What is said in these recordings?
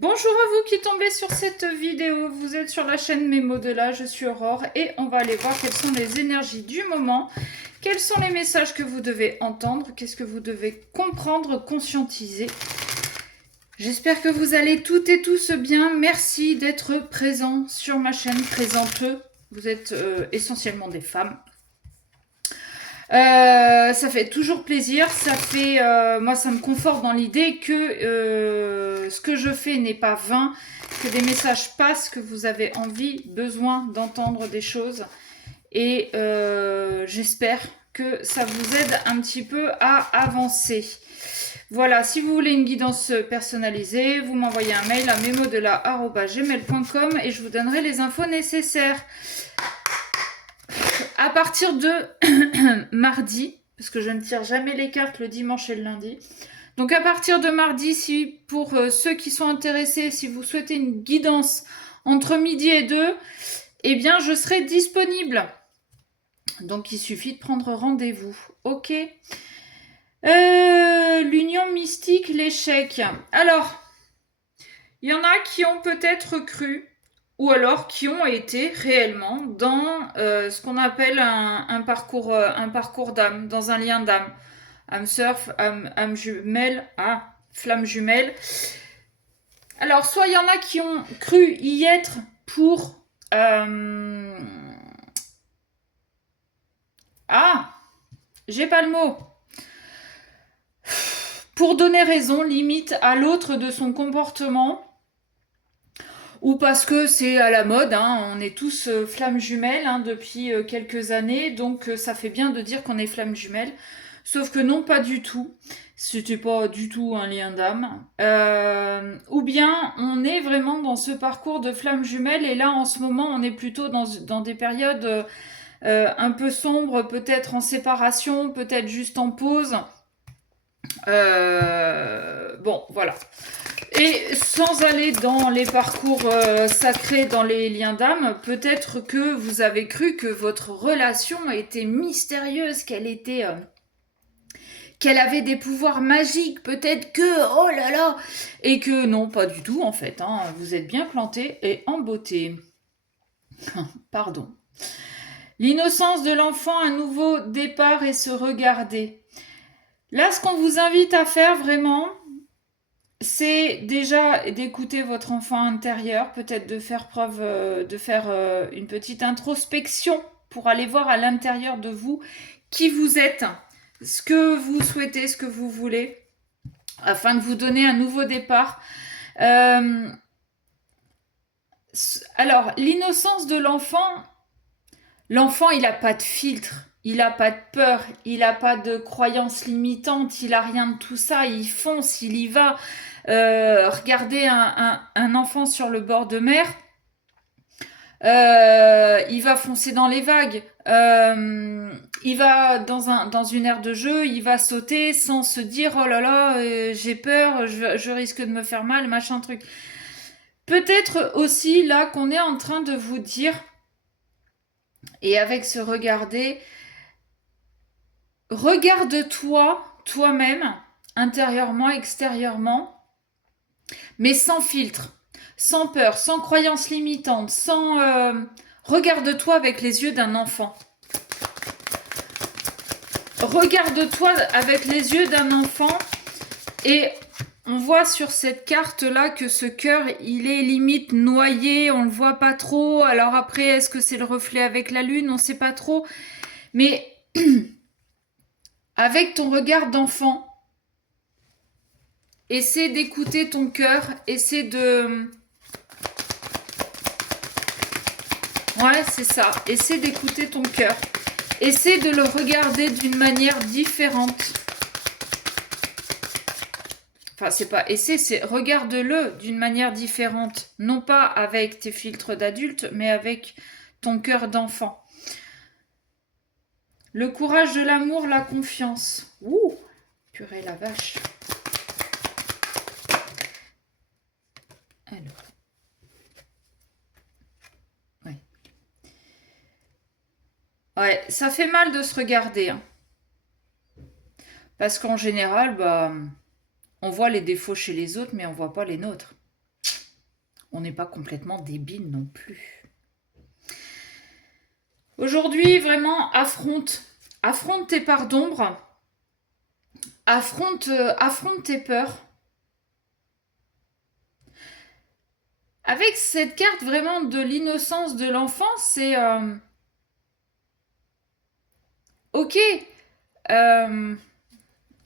Bonjour à vous qui tombez sur cette vidéo, vous êtes sur la chaîne Mémo de là, je suis Aurore et on va aller voir quelles sont les énergies du moment, quels sont les messages que vous devez entendre, qu'est-ce que vous devez comprendre, conscientiser. J'espère que vous allez toutes et tous bien, merci d'être présents sur ma chaîne, présenteux, vous êtes essentiellement des femmes. Ça fait toujours plaisir, ça fait, moi ça me conforte dans l'idée que ce que je fais n'est pas vain, que des messages passent, que vous avez envie, besoin d'entendre des choses et j'espère que ça vous aide un petit peu à avancer. Voilà, si vous voulez une guidance personnalisée, vous m'envoyez un mail à memodela@gmail.com et je vous donnerai les infos nécessaires. À partir de mardi, parce que je ne tire jamais les cartes le dimanche et le lundi. Donc à partir de mardi, si pour ceux qui sont intéressés, si vous souhaitez une guidance entre midi et 2, eh bien je serai disponible. Donc il suffit de prendre rendez-vous. Ok. L'union mystique, l'échec. Alors, il y en a qui ont peut-être cru ou alors qui ont été réellement dans ce qu'on appelle un parcours d'âme, dans un lien d'âme. Âme sœur, âme jumelle, flamme jumelle. Alors, soit il y en a qui ont cru y être pour... j'ai pas le mot. Pour donner raison, limite, à l'autre de son comportement, ou parce que c'est à la mode, on est tous flammes jumelles depuis quelques années, donc ça fait bien de dire qu'on est flammes jumelles. Sauf que non, pas du tout. C'était pas du tout un lien d'âme. Ou bien on est vraiment dans ce parcours de flammes jumelles, et là en ce moment on est plutôt dans des périodes un peu sombres, peut-être en séparation, peut-être juste en pause. Bon, voilà. Et sans aller dans les parcours sacrés, dans les liens d'âme, peut-être que vous avez cru que votre relation était mystérieuse, qu'elle avait des pouvoirs magiques, peut-être que, oh là là, et que non, pas du tout en fait, vous êtes bien planté et en beauté. Pardon. L'innocence de l'enfant, un nouveau départ et se regarder. Là, ce qu'on vous invite à faire vraiment, c'est déjà d'écouter votre enfant intérieur, peut-être de faire preuve, de faire une petite introspection pour aller voir à l'intérieur de vous qui vous êtes, ce que vous souhaitez, ce que vous voulez, afin de vous donner un nouveau départ. Alors, l'innocence de l'enfant, il n'a pas de filtre, il n'a pas de peur, il n'a pas de croyances limitantes, il n'a rien de tout ça, il fonce, il y va. Regardez un enfant sur le bord de mer, il va foncer dans les vagues, il va dans une aire de jeu, il va sauter sans se dire oh là là, j'ai peur, je risque de me faire mal, machin truc. Peut-être aussi là qu'on est en train de vous dire, et avec ce regarder, regarde-toi, toi-même, intérieurement, extérieurement, mais sans filtre, sans peur, sans croyances limitantes, sans... regarde-toi avec les yeux d'un enfant. Regarde-toi avec les yeux d'un enfant et on voit sur cette carte-là que ce cœur, il est limite noyé, on le voit pas trop. Alors après, est-ce que c'est le reflet avec la lune? On sait pas trop. Mais avec ton regard d'enfant, essaie d'écouter ton cœur, essaie de... Ouais, c'est ça. Essaie d'écouter ton cœur. Essaie de le regarder d'une manière différente. Enfin, c'est pas essaie, c'est regarde-le d'une manière différente. Non pas avec tes filtres d'adulte, mais avec ton cœur d'enfant. Le courage de l'amour, la confiance. Ouh, purée la vache. Alors. Ouais. Ouais, ça fait mal de se regarder. Parce qu'en général, on voit les défauts chez les autres, mais on voit pas les nôtres. On n'est pas complètement débile non plus. Aujourd'hui, vraiment, affronte tes parts d'ombre, affronte tes peurs. Avec cette carte vraiment de l'innocence de l'enfant, c'est ok.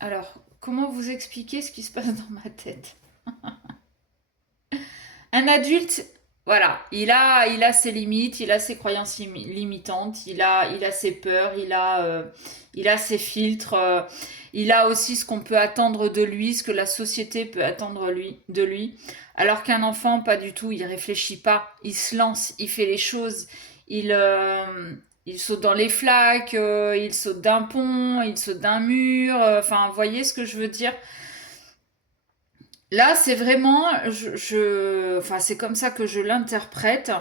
Alors, comment vous expliquer ce qui se passe dans ma tête? Un adulte, voilà, il a ses limites, il a ses croyances limitantes, il a ses peurs, il a ses filtres, il a aussi ce qu'on peut attendre de lui, ce que la société peut attendre de lui. Alors qu'un enfant, pas du tout, il réfléchit pas, il se lance, il fait les choses, il saute dans les flaques, il saute d'un pont, il saute d'un mur, enfin, vous voyez ce que je veux dire? Là, c'est vraiment, enfin, c'est comme ça que je l'interprète.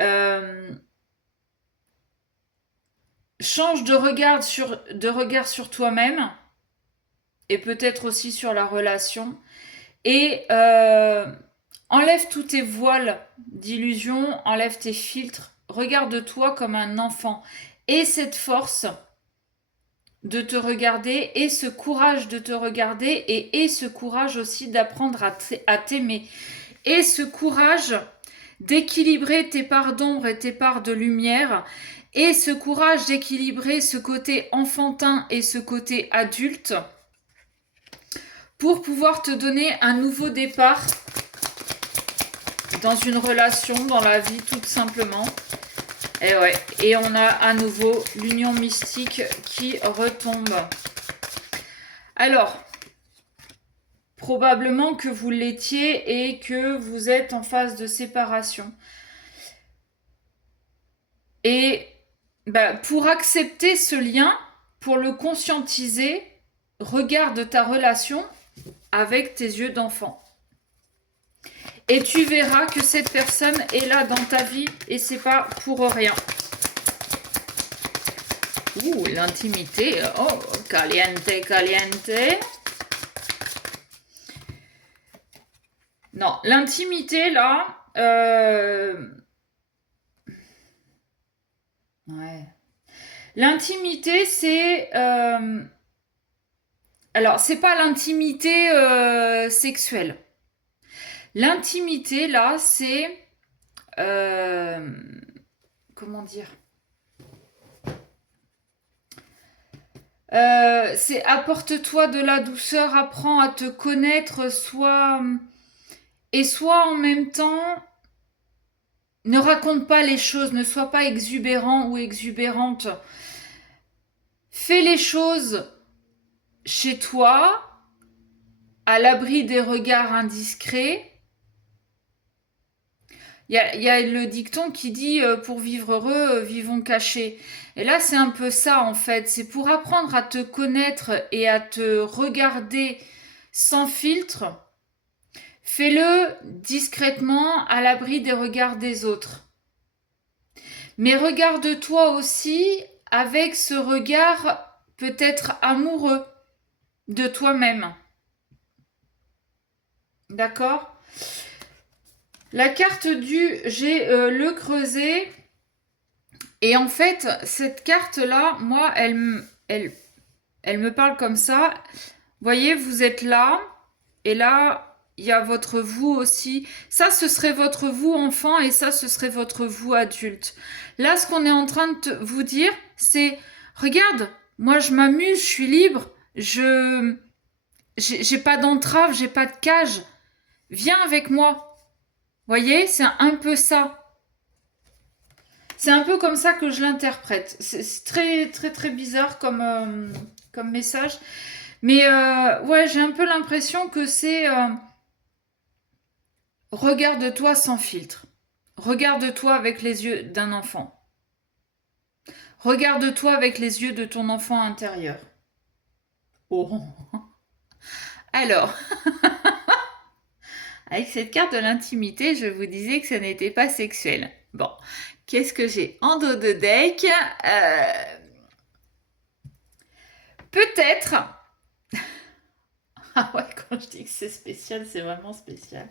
Euh, Change de regard sur toi-même et peut-être aussi sur la relation et enlève tous tes voiles d'illusion, enlève tes filtres, regarde-toi comme un enfant et cette force de te regarder et ce courage de te regarder et ce courage aussi d'apprendre à t'aimer et ce courage d'équilibrer tes parts d'ombre et tes parts de lumière et ce courage d'équilibrer ce côté enfantin et ce côté adulte pour pouvoir te donner un nouveau départ dans une relation, dans la vie tout simplement. Et ouais, et on a à nouveau l'union mystique qui retombe. Alors, probablement que vous l'étiez et que vous êtes en phase de séparation. Et bah, pour accepter ce lien, pour le conscientiser, regarde ta relation avec tes yeux d'enfant. Et tu verras que cette personne est là dans ta vie et c'est pas pour rien. Ouh, l'intimité. Oh, caliente, caliente. Non, l'intimité là. Ouais. L'intimité, c'est. Alors, c'est pas l'intimité sexuelle. L'intimité là, c'est. Comment dire? C'est apporte-toi de la douceur, apprends à te connaître, et soit en même temps, ne raconte pas les choses, ne sois pas exubérant ou exubérante. Fais les choses chez toi, à l'abri des regards indiscrets. Il y a le dicton qui dit pour vivre heureux, vivons cachés. Et là, c'est un peu ça en fait. C'est pour apprendre à te connaître et à te regarder sans filtre. Fais-le discrètement à l'abri des regards des autres. Mais regarde-toi aussi avec ce regard peut-être amoureux de toi-même. D'accord? La carte du j'ai le creuset. Et en fait, cette carte-là, moi, elle me parle comme ça. Vous voyez, vous êtes là. Et là, il y a votre vous aussi. Ça, ce serait votre vous enfant et ça, ce serait votre vous adulte. Là, ce qu'on est en train de vous dire, c'est regarde, moi, je m'amuse, je suis libre, j'ai pas d'entrave, j'ai pas de cage. Viens avec moi. Voyez, c'est un peu ça. C'est un peu comme ça que je l'interprète. C'est très très très bizarre comme message. Mais ouais, j'ai un peu l'impression que c'est regarde-toi sans filtre. Regarde-toi avec les yeux d'un enfant. Regarde-toi avec les yeux de ton enfant intérieur. Oh. Alors, avec cette carte de l'intimité, je vous disais que ce n'était pas sexuel. Bon, qu'est-ce que j'ai en dos de deck? Peut-être. Ah ouais, quand je dis que c'est spécial, c'est vraiment spécial.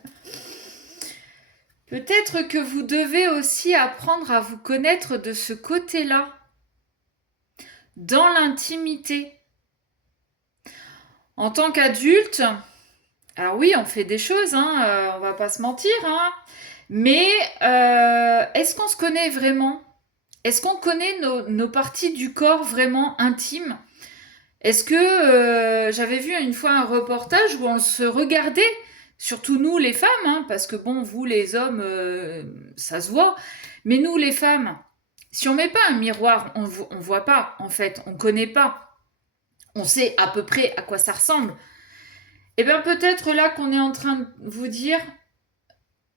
Peut-être que vous devez aussi apprendre à vous connaître de ce côté-là, dans l'intimité. En tant qu'adulte, alors oui, on fait des choses, hein, on va pas se mentir, hein, mais est-ce qu'on se connaît vraiment? Est-ce qu'on connaît nos parties du corps vraiment intimes? Est-ce que j'avais vu une fois un reportage où on se regardait, surtout nous les femmes, hein, parce que bon, vous les hommes, ça se voit, mais nous les femmes, si on met pas un miroir, on voit pas en fait, on connaît pas, on sait à peu près à quoi ça ressemble. Et bien peut-être là qu'on est en train de vous dire,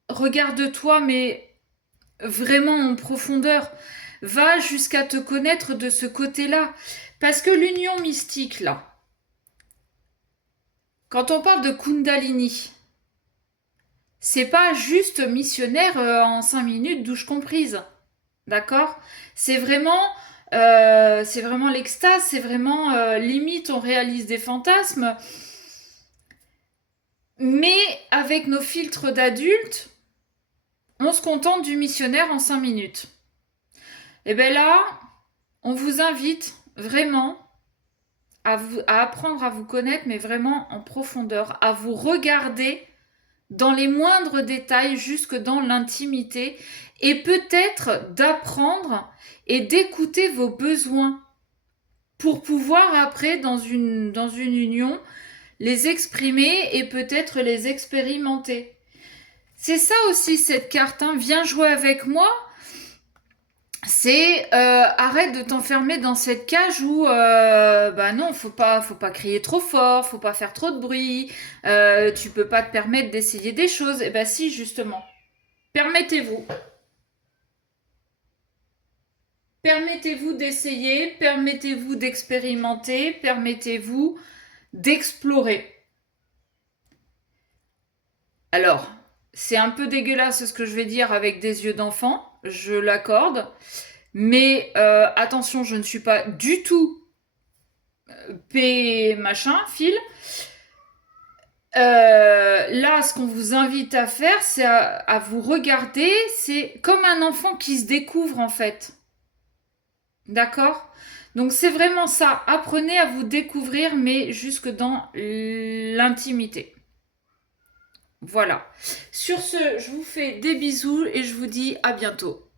regarde-toi, mais vraiment en profondeur, va jusqu'à te connaître de ce côté-là, parce que l'union mystique là. Quand on parle de Kundalini, c'est pas juste missionnaire en 5 minutes, douche comprise. D'accord. C'est vraiment l'extase, c'est vraiment limite on réalise des fantasmes, mais avec nos filtres d'adultes, on se contente du missionnaire en 5 minutes. Et bien là, on vous invite vraiment à apprendre à vous connaître, mais vraiment en profondeur, à vous regarder dans les moindres détails, jusque dans l'intimité, et peut-être d'apprendre et d'écouter vos besoins pour pouvoir après, dans une union, les exprimer et peut-être les expérimenter. C'est ça aussi cette carte, hein. Viens jouer avec moi. C'est arrête de t'enfermer dans cette cage où bah non, faut pas crier trop fort, faut pas faire trop de bruit, tu peux pas te permettre d'essayer des choses. Et bah si, justement, permettez-vous. Permettez-vous d'essayer, permettez-vous d'expérimenter, permettez-vous d'explorer. Alors, c'est un peu dégueulasse ce que je vais dire avec des yeux d'enfant, je l'accorde, mais attention, je ne suis pas du tout P machin, fil. Là, ce qu'on vous invite à faire, c'est à vous regarder. C'est comme un enfant qui se découvre en fait. D'accord. Donc c'est vraiment ça. Apprenez à vous découvrir, mais jusque dans l'intimité. Voilà. Sur ce, je vous fais des bisous et je vous dis à bientôt.